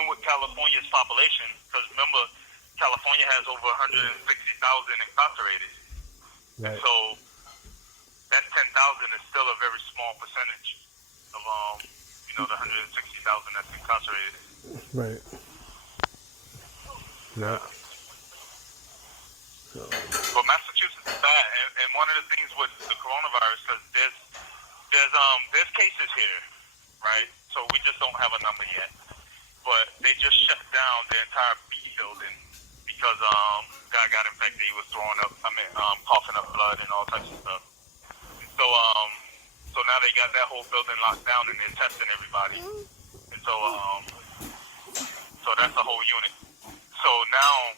even with California's population, because remember, California has over 160,000 incarcerated. Right. So that 10,000 is still a very small percentage of the 160,000 that's incarcerated. Right. Yeah. So. But Massachusetts is bad, and one of the things with the coronavirus, because there's cases here, right? So we just don't have a number yet. But they just shut down the entire B building because guy got infected. He was coughing up blood and all types of stuff. So now they got that whole building locked down and they're testing everybody. And so that's the whole unit. So now,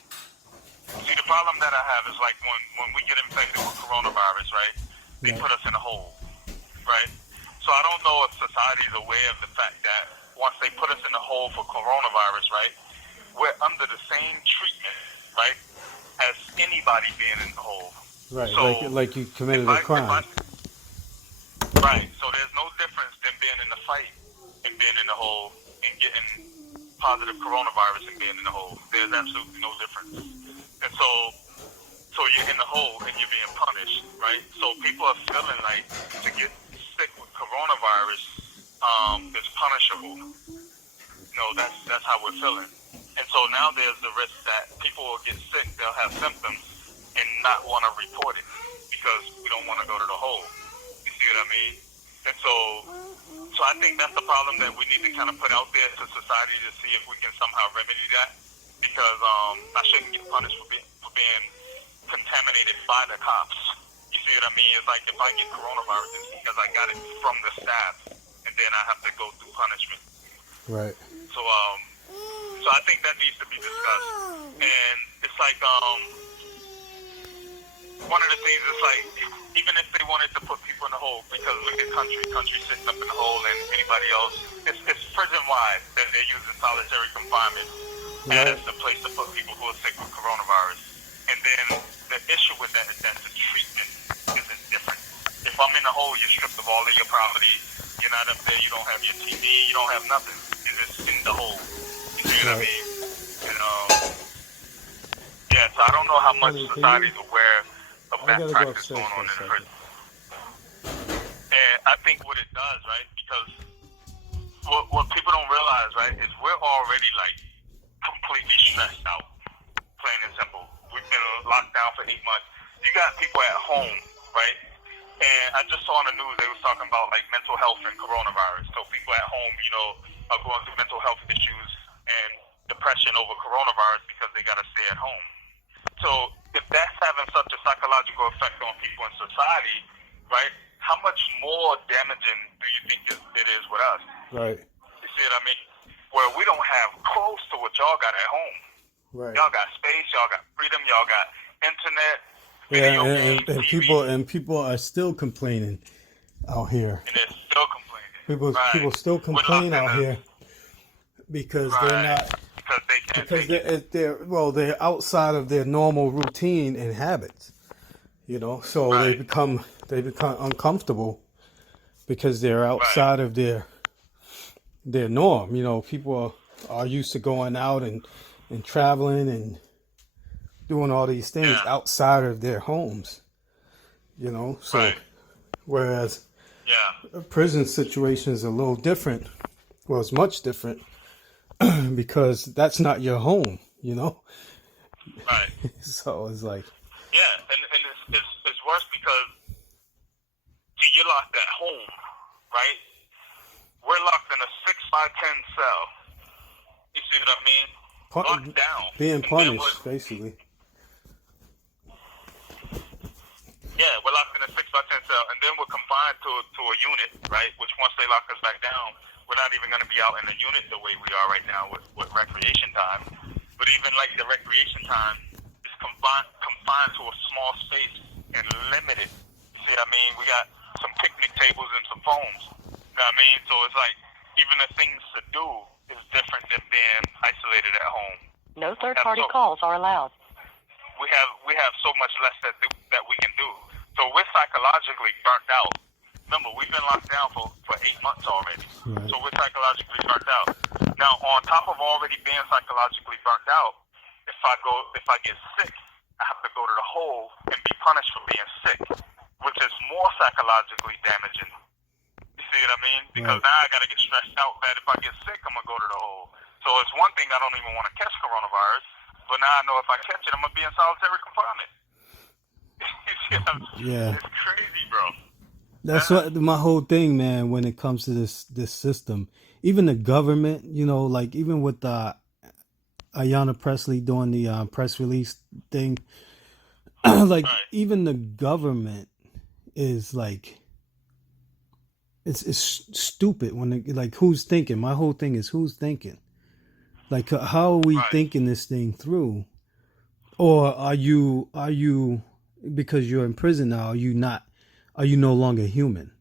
see, the problem that I have is like when we get infected with coronavirus, right? They put us in a hole, right? So I don't know if society is aware of the fact that once they put us in a hole for coronavirus, right, we're under the same treatment, right, as anybody being in the hole. Right, so like you committed a crime. Right, so there's no difference than being in the fight and being in the hole and getting positive coronavirus and being in the hole. There's absolutely no difference. And so you're in the hole and you're being punished, right? So people are feeling like to get sick with coronavirus is punishable. That's how we're feeling. And so now there's the risk that people will get sick, they'll have symptoms and not want to report it because we don't want to go to the hole. You see what I mean? And so I think that's the problem that we need to kind of put out there to society to see if we can somehow remedy that, because I shouldn't get punished for being contaminated by the cops. You see what I mean? It's like if I get coronavirus, it's because I got it from the staff, and then I have to go through punishment. Right. So I think that needs to be discussed. And it's like one of the things is like, even if they wanted to put people in the hole, because look at country sitting up in the hole, and anybody else, it's prison-wide that they're using solitary confinement as the place to put people who are sick with coronavirus. And then the issue with that is that the treatment isn't different. If I'm in the hole, you're stripped of all of your property. You're not up there. You don't have your TV. You don't have nothing. You're just in the hole. You see what I mean? And so I don't know how much society's aware of that practice going on in the prison. And I think what it does, right, because what people don't realize, right, is we're already like completely stressed out, plain and simple. We've been locked down for 8 months. You got people at home, right? And I just saw on the news they was talking about like mental health and coronavirus. So people at home, are going through mental health issues and depression over coronavirus because they got to stay at home. So if that's having such a psychological effect on people in society, right, how much more damaging do you think it is with us? Right. You see what I mean? Where we don't have close to what y'all got at home. Right. Y'all got space, y'all got freedom, y'all got internet, video games, and people are still complaining out here. And they're still complaining. People still complain out here because they're not, because they're outside of their normal routine and habits, so they become uncomfortable because they're outside of their norm. People are used to going out and traveling and doing all these things outside of their homes, whereas a prison situation is a little different. Well, it's much different because that's not your home, Right. So it's like... Yeah, and it's worse because, see, you're locked at home, right? We're locked in a 6x10 cell. You see what I mean? Locked down. Being punished, basically. Yeah, we're locked in a 6x10 cell, and then we're confined to a unit, right? Which once they lock us back down, we're not even going to be out in the unit the way we are right now with recreation time. But even like the recreation time is confined to a small space and limited. See what I mean? We got some picnic tables and some phones. You know what I mean? So it's like even the things to do is different than being isolated at home. No third-party calls are allowed. We have so much less that we can do. So we're psychologically burnt out Remember, we've been locked down for 8 months already. Right. So we're psychologically burnt out. Now, on top of already being psychologically burnt out, if I get sick, I have to go to the hole and be punished for being sick, which is more psychologically damaging. You see what I mean? Because now I got to get stressed out that if I get sick, I'm going to go to the hole. So it's one thing I don't even want to catch coronavirus, but now I know if I catch it, I'm going to be in solitary confinement. You see what I'm saying? Yeah. It's crazy, bro. That's what my whole thing, man, when it comes to this system. Even the government, you know, like even with Ayanna Pressley doing the press release thing, like even the government is like, it's stupid when it, like, who's thinking? My whole thing is who's thinking? Like, how are we thinking this thing through? Or are you because you're in prison now? Are you no longer human?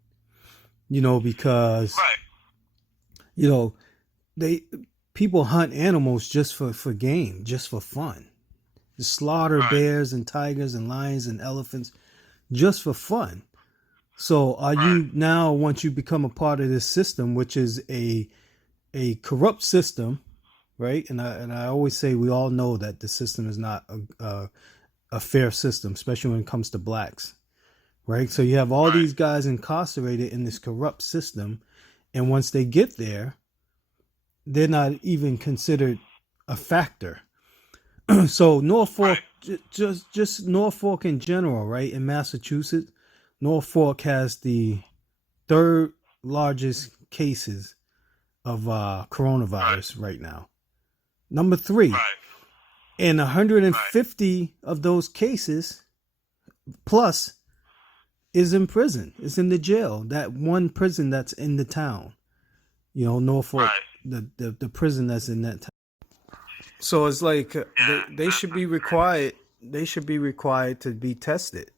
You know, because you know people hunt animals just for game, just for fun. They slaughter bears and tigers and lions and elephants just for fun. So are you now, once you become a part of this system, which is a corrupt system, right? And I always say we all know that the system is not a fair system, especially when it comes to blacks, right? So you have all these guys incarcerated in this corrupt system, and once they get there, they're not even considered a factor. So Norfolk, just Norfolk in general, right? In Massachusetts, Norfolk has the 3rd largest cases of coronavirus right now. Number 3. And 150 of those cases plus is in prison. It's in the jail. That one prison that's in the town. You know, Norfolk, the prison that's in that town. So it's like they should be required to be tested.